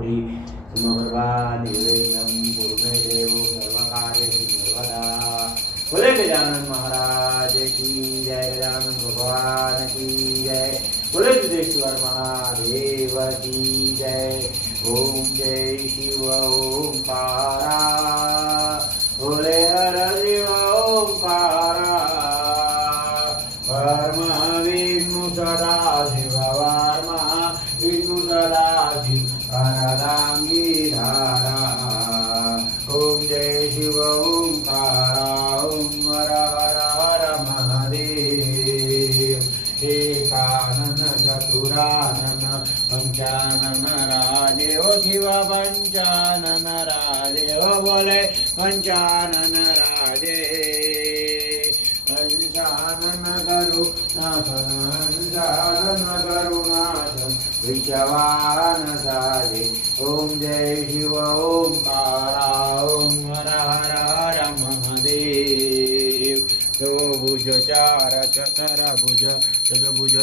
कोटि समप्रभा निर्विघ्नं कुरु मे देव सर्वकार्येषु सर्वदा। बोले गजानन महाराज की जय, गजानन भगवान की जय, बोले सिद्धेश्वर महादेव की जय। ओम जय शिव ओंकारा, बोले हर शिव ओंकारा। वर्मा विष्णु सदा शिव, वर्मा विष्णु सदा शिव, हरदांगीधारा। ओम जय शिव ओंकारा, ओम हर हर हर महादेव। एकानन चतुरानन पंचानन राजे, ओ शिव पंचानन राजे, ओ बोले पंचानन राजे। पंचानन करुणासन, पंचानन करुणासन, विश्ववाहन साजे। ओम जय शिव ओंकारा, ओम हर हर हर महादेव। तो भुज चार चतर भुज, चतुर्भुज